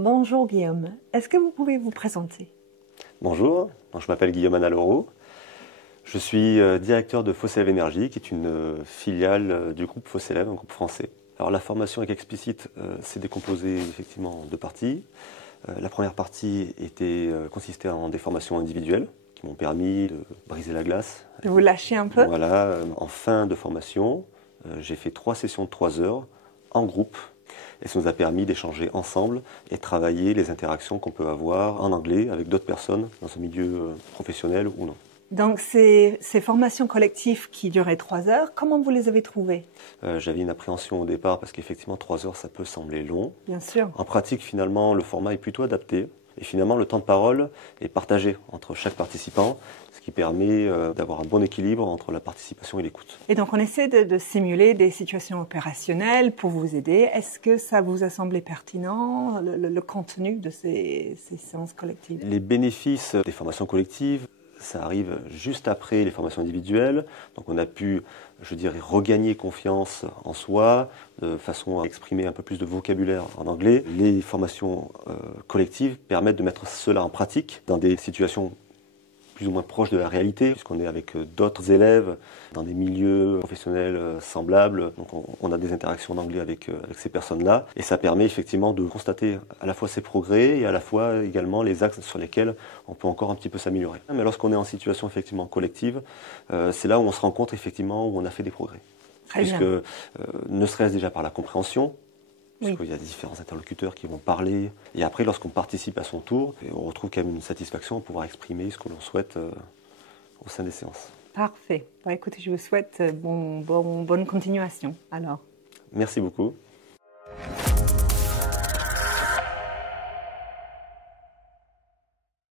Bonjour Guillaume, est-ce que vous pouvez vous présenter? Bonjour, je m'appelle Guillaume Analoro. Je suis directeur de Fossélev Énergie, qui est une filiale du groupe Fossélev, un groupe français. Alors la formation avec Explicit s'est décomposée effectivement en deux parties. La première partie consistait en des formations individuelles qui m'ont permis de briser la glace. De vous lâcher un peu? Voilà, en fin de formation, j'ai fait 3 sessions de 3 heures en groupe. Et ça nous a permis d'échanger ensemble et travailler les interactions qu'on peut avoir en anglais avec d'autres personnes dans un milieu professionnel ou non. Donc ces formations collectives qui duraient 3 heures, comment vous les avez trouvées? J'avais une appréhension au départ parce qu'effectivement 3 heures ça peut sembler long. Bien sûr. En pratique finalement le format est plutôt adapté et finalement le temps de parole est partagé entre chaque participant, ce qui permet d'avoir un bon équilibre entre la participation et l'écoute. Et donc on essaie de simuler des situations opérationnelles pour vous aider. Est-ce que ça vous a semblé pertinent, le contenu de ces séances collectives? Les bénéfices des formations collectives, ça arrive juste après les formations individuelles, donc on a pu, je dirais, regagner confiance en soi, de façon à exprimer un peu plus de vocabulaire en anglais. Les formations collectives permettent de mettre cela en pratique dans des situations plus ou moins proches de la réalité, puisqu'on est avec d'autres élèves dans des milieux professionnels semblables. Donc on a des interactions en anglais avec ces personnes-là. Et ça permet effectivement de constater à la fois ses progrès et à la fois également les axes sur lesquels on peut encore un petit peu s'améliorer. Mais lorsqu'on est en situation effectivement collective, c'est là où on se rend compte effectivement où on a fait des progrès. Très bien. Puisque ne serait-ce déjà par la compréhension, Oui. puisqu'il y a différents interlocuteurs qui vont parler. Et après, lorsqu'on participe à son tour, on retrouve quand même une satisfaction à pouvoir exprimer ce que l'on souhaite au sein des séances. Parfait. Bon, écoutez, je vous souhaite bonne continuation alors. Merci beaucoup.